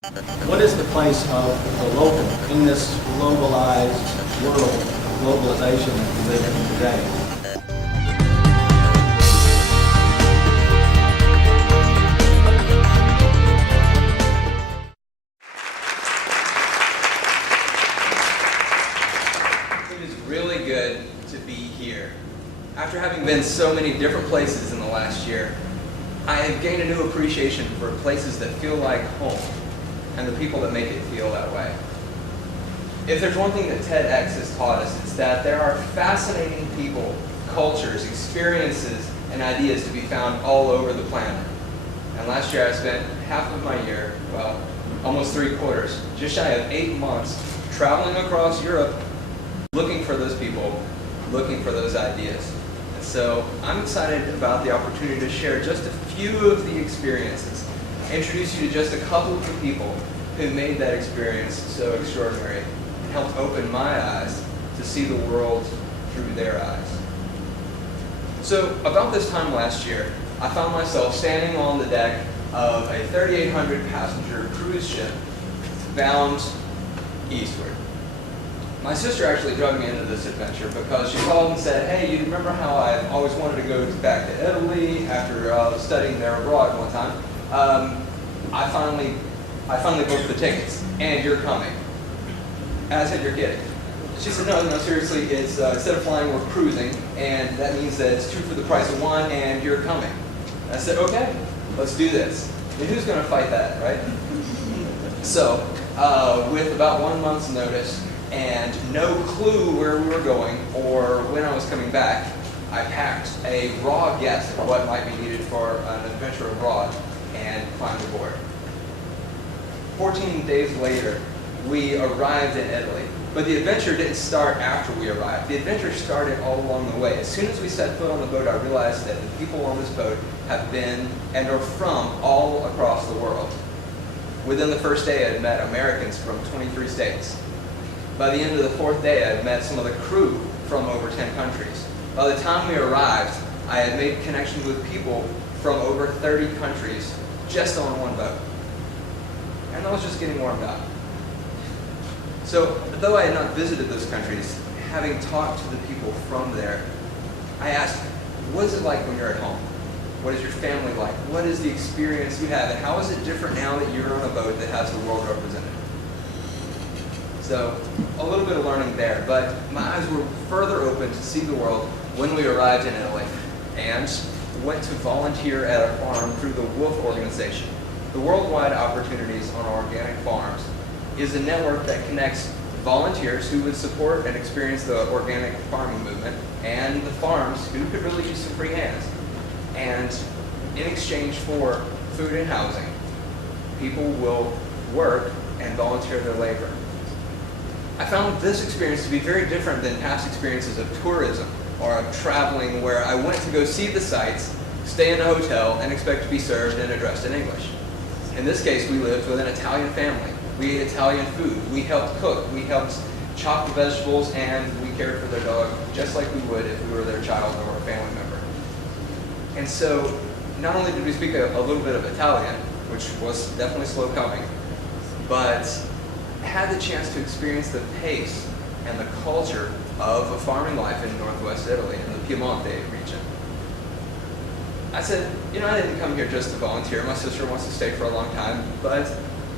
What is the place of the local in this globalized world of globalization that we live in today? It is really good to be here. After having been so many different places in the last year, I have gained a new appreciation for places that feel like home and the people that make it feel that way. If there's one thing that TEDx has taught us, it's that there are fascinating people, cultures, experiences, and ideas to be found all over the planet. And last year I spent half of my year, well, almost 3/4, just shy of 8 months, traveling across Europe, looking for those people, looking for those ideas. And so I'm excited about the opportunity to share just a few of the experiences, introduce you to just a couple of the people who made that experience so extraordinary and helped open my eyes to see the world through their eyes. So about this time last year, I found myself standing on the deck of a 3,800 passenger cruise ship bound eastward. My sister actually drug me into this adventure because she called and said, "Hey, you remember how I always wanted to go back to Italy after studying there abroad one time? I finally booked the tickets, and you're coming." And I said, "You're kidding." She said, no, seriously, it's instead of flying, we're cruising, and that means that it's 2 for the price of 1, and you're coming." And I said, "Okay, let's do this." And who's going to fight that, right? So, with about 1 month's notice, and no clue where we were going or when I was coming back, I packed a raw guess at what might be needed for an adventure abroad and climbed aboard. 14 days later, we arrived in Italy. But the adventure didn't start after we arrived. The adventure started all along the way. As soon as we set foot on the boat, I realized that the people on this boat have been and are from all across the world. Within the first day, I had met Americans from 23 states. By the end of the 4th day, I had met some of the crew from over 10 countries. By the time we arrived, I had made connections with people from over 30 countries just on one boat. And I was just getting warmed up. So, though I had not visited those countries, having talked to the people from there, I asked, what is it like when you're at home? What is your family like? What is the experience you have? And how is it different now that you're on a boat that has the world represented? So, a little bit of learning there, but my eyes were further open to see the world when we arrived in Italy and went to volunteer at a farm through the WOOF organization. The Worldwide Opportunities on Organic Farms is a network that connects volunteers who would support and experience the organic farming movement and the farms who could really use some free hands. And in exchange for food and housing, people will work and volunteer their labor. I found this experience to be very different than past experiences of tourism or of traveling where I went to go see the sights, stay in a hotel, and expect to be served and addressed in English. In this case, we lived with an Italian family. We ate Italian food. We helped cook. We helped chop the vegetables, and we cared for their dog just like we would if we were their child or a family member. And so, not only did we speak a little bit of Italian, which was definitely slow coming, but had the chance to experience the pace and the culture of a farming life in northwest Italy, in the Piemonte region. I said, I didn't come here just to volunteer. My sister wants to stay for a long time, but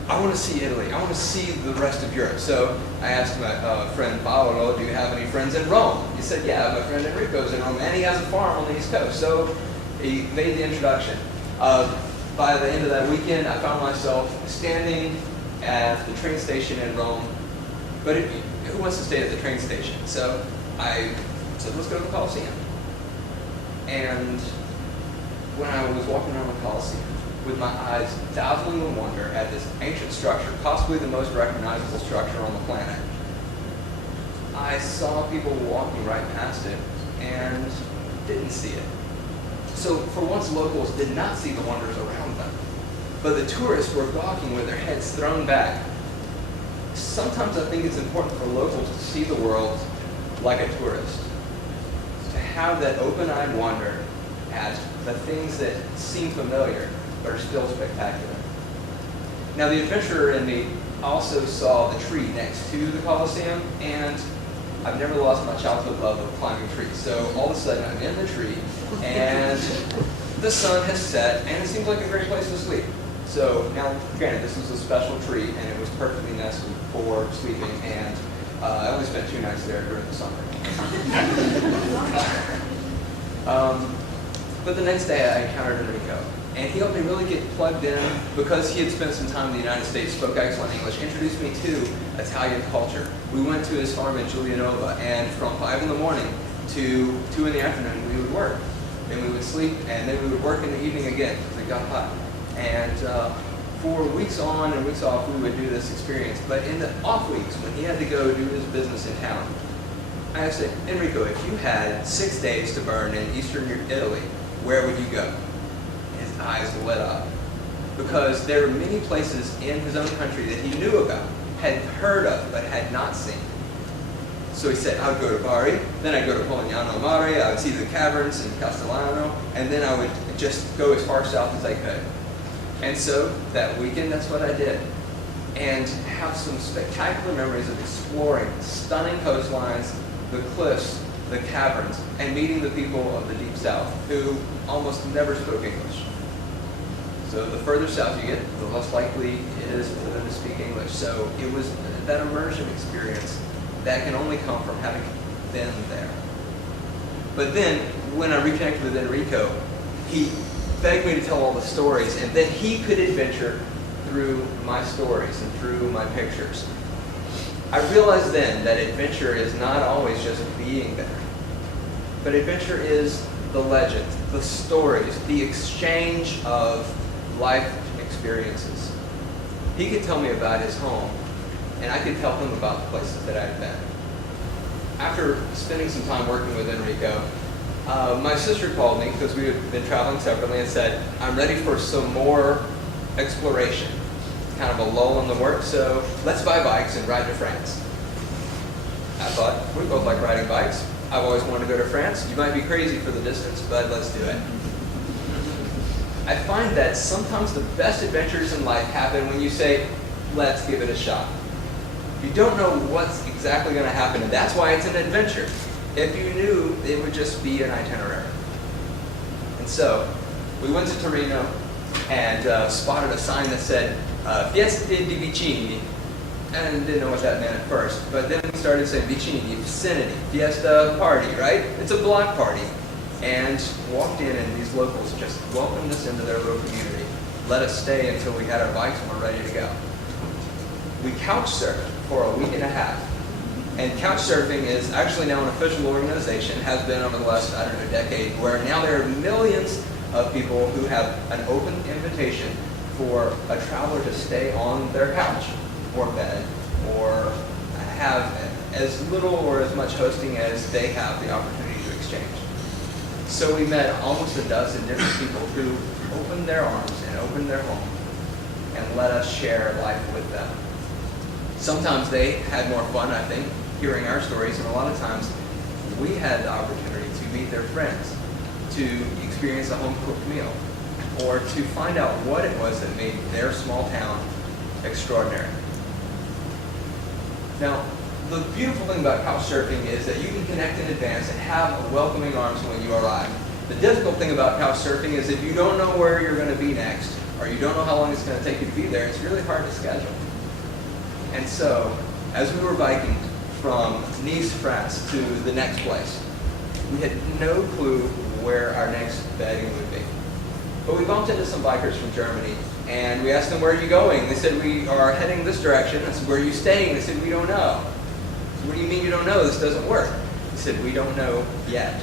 I want to see Italy. I want to see the rest of Europe. So I asked my friend Paolo, "Do you have any friends in Rome?" He said, "Yeah, my friend Enrico's in Rome, and he has a farm on the East Coast." So he made the introduction. By the end of that weekend, I found myself standing at the train station in Rome. But who wants to stay at the train station? So I said, "Let's go to the Colosseum." And when I was walking around the Colosseum, with my eyes dazzling in wonder at this ancient structure, possibly the most recognizable structure on the planet, I saw people walking right past it and didn't see it. So for once, locals did not see the wonders around them, but the tourists were gawking with their heads thrown back. Sometimes I think it's important for locals to see the world like a tourist, to have that open-eyed wonder at the things that seem familiar but are still spectacular. Now the adventurer in me also saw the tree next to the Colosseum, and I've never lost my childhood love of climbing trees. So all of a sudden I'm in the tree, and the sun has set, and it seems like a great place to sleep. So now, granted, this was a special tree, and it was perfectly nested for sleeping, and I only spent 2 nights there during the summer. But the next day I encountered Enrico, and he helped me really get plugged in because he had spent some time in the United States, spoke excellent English, introduced me to Italian culture. We went to his farm in Giulianova, and from 5 in the morning to 2 in the afternoon we would work. Then we would sleep, and then we would work in the evening again because it got hot. And for weeks on and weeks off, we would do this experience. But in the off weeks, when he had to go do his business in town, I asked him, Enrico, if you had 6 days to burn in eastern Italy, where would you go? His eyes lit up. Because there were many places in his own country that he knew about, had heard of, but had not seen. So he said, I would go to Bari, then I'd go to Alma Mater, I would see the caverns in Castellano, and then I would just go as far south as I could. And so that weekend, that's what I did. And have some spectacular memories of exploring stunning coastlines, the cliffs, the caverns, and meeting the people of the Deep South who almost never spoke English. So the further south you get, the less likely it is for them to speak English. So it was that immersion experience that can only come from having been there. But then, when I reconnected with Enrico, he begged me to tell all the stories, and then he could adventure through my stories and through my pictures. I realized then that adventure is not always just being there, but adventure is the legend, the stories, the exchange of life experiences. He could tell me about his home, and I could tell him about the places that I'd been. After spending some time working with Enrico, my sister called me because we had been traveling separately and said, I'm ready for some more exploration. Kind of a lull in the work, so let's buy bikes and ride to France. I thought, we both like riding bikes. I've always wanted to go to France. You might be crazy for the distance, but let's do it. I find that sometimes the best adventures in life happen when you say, let's give it a shot. You don't know what's exactly going to happen, and that's why it's an adventure. If you knew, it would just be an itinerary. And so, we went to Torino and spotted a sign that said, Fiesta di Vicini, and didn't know what that meant at first. But then we started saying Vicini, vicinity, fiesta party, right? It's a block party. And walked in, and these locals just welcomed us into their little community, let us stay until we had our bikes and were ready to go. We couch surfed for a week and a half. And couch surfing is actually now an official organization, has been over the last, decade, where now there are millions of people who have an open invitation for a traveler to stay on their couch or bed or have as little or as much hosting as they have the opportunity to exchange. So we met almost a dozen different people who opened their arms and opened their home and let us share life with them. Sometimes they had more fun, I think, hearing our stories, and a lot of times we had the opportunity to meet their friends, to experience a home-cooked meal, or to find out what it was that made their small town extraordinary. Now, the beautiful thing about couch surfing is that you can connect in advance and have welcoming arms when you arrive. The difficult thing about couch surfing is if you don't know where you're going to be next, or you don't know how long it's going to take you to be there, it's really hard to schedule. And so, as we were biking from Nice, France to the next place, we had no clue where our next bedding would be. But we bumped into some bikers from Germany, and we asked them, where are you going? They said, we are heading this direction. I said, where are you staying? They said, we don't know. What do you mean you don't know? This doesn't work. They said, we don't know yet.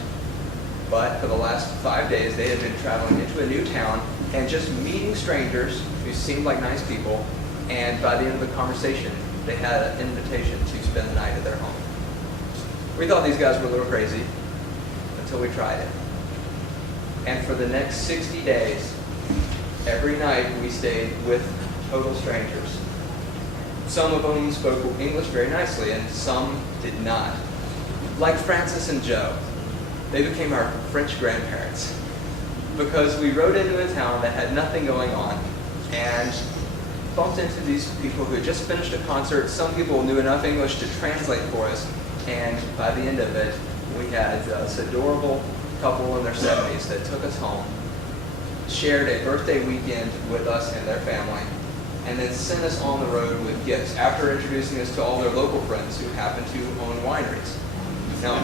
But for the last 5 days, they had been traveling into a new town and just meeting strangers who seemed like nice people. And by the end of the conversation, they had an invitation to spend the night at their home. We thought these guys were a little crazy until we tried it. And for the next 60 days, every night we stayed with total strangers. Some of them spoke English very nicely, and some did not. Like Francis and Joe, they became our French grandparents because we rode into a town that had nothing going on, and bumped into these people who had just finished a concert. Some people knew enough English to translate for us, and by the end of it, we had this adorable couple in their 70s that took us home, shared a birthday weekend with us and their family, and then sent us on the road with gifts after introducing us to all their local friends who happen to own wineries. Now,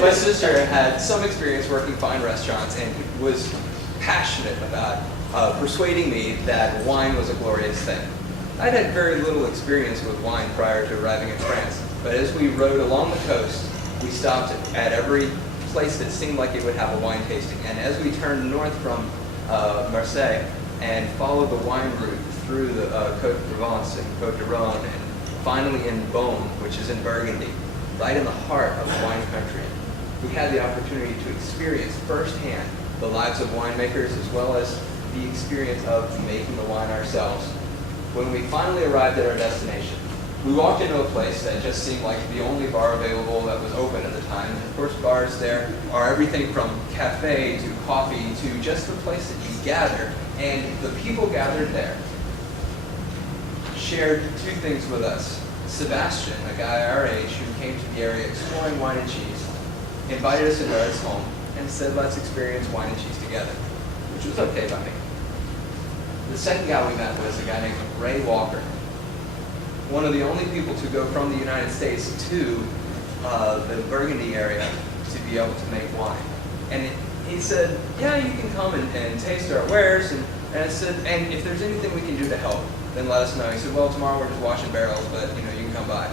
my sister had some experience working fine restaurants and was passionate about persuading me that wine was a glorious thing. I'd had very little experience with wine prior to arriving in France, but as we rode along the coast, we stopped at every place that seemed like it would have a wine tasting. And as we turned north from Marseille and followed the wine route through the Côte de Provence and Côte de Rhône, and finally in Beaune, which is in Burgundy, right in the heart of the wine country, we had the opportunity to experience firsthand the lives of winemakers as well as the experience of making the wine ourselves. When we finally arrived at our destination, we walked into a place that just seemed like the only bar available that was open at the time. And of course, bars there are everything from cafe to coffee to just the place that you gather. And the people gathered there shared two things with us. Sebastian, a guy our age who came to the area exploring wine and cheese, invited us into his home and said, let's experience wine and cheese together, which was okay by me. The second guy we met was a guy named Ray Walker, one of the only people to go from the United States to the Burgundy area to be able to make wine. And he said, yeah, you can come and taste our wares. And I said, and if there's anything we can do to help, then let us know. He said, well, tomorrow we're just washing barrels, but you can come by.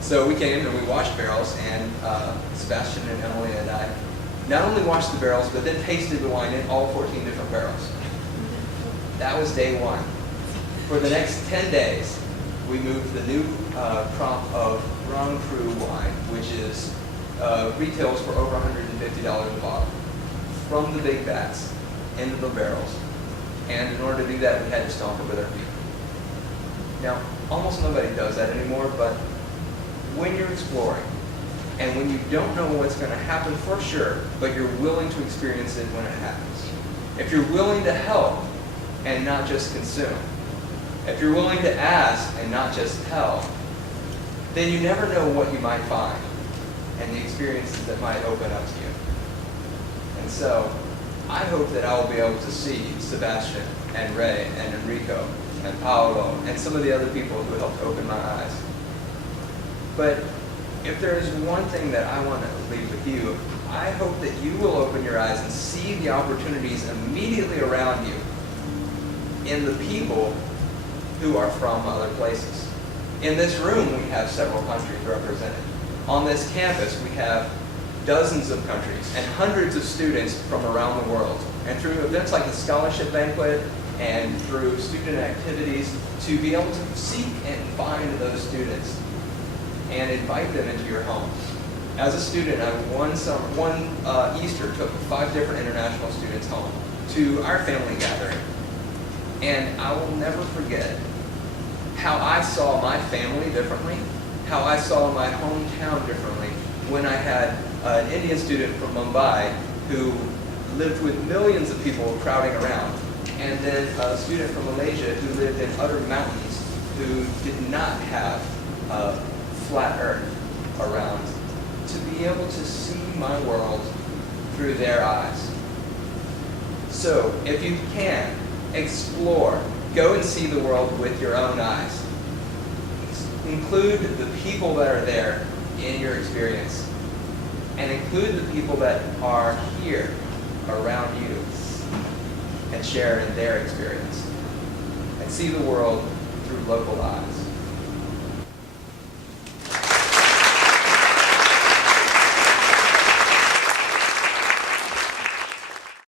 So we came and we washed barrels, and Sebastian and Emily and I not only washed the barrels, but then tasted the wine in all 14 different barrels. That was day one. For the next 10 days, we moved the new crop of Grand Cru wine, which is retails for over $150 a bottle, from the big vats into the barrels. And in order to do that, we had to stomp it with our feet. Now, almost nobody does that anymore, but when you're exploring, and when you don't know what's going to happen for sure, but you're willing to experience it when it happens. If you're willing to help and not just consume, if you're willing to ask and not just tell, then you never know what you might find and the experiences that might open up to you. And so, I hope that I will be able to see Sebastian and Ray and Enrico and Paolo and some of the other people who helped open my eyes. But if there is one thing that I want to leave with you, I hope that you will open your eyes and see the opportunities immediately around you in the people who are from other places. In this room, we have several countries represented. On this campus, we have dozens of countries and hundreds of students from around the world. And through events like the Scholarship Banquet and through student activities, to be able to seek and find those students and invite them into your home. As a student, I one Easter took 5 different international students home to our family gathering. And I will never forget how I saw my family differently, how I saw my hometown differently when I had an Indian student from Mumbai who lived with millions of people crowding around, and then a student from Malaysia who lived in utter mountains who did not have flat earth around, to be able to see my world through their eyes. So, if you can, explore. Go and see the world with your own eyes. Include the people that are there in your experience. And include the people that are here around you and share in their experience. And see the world through local eyes.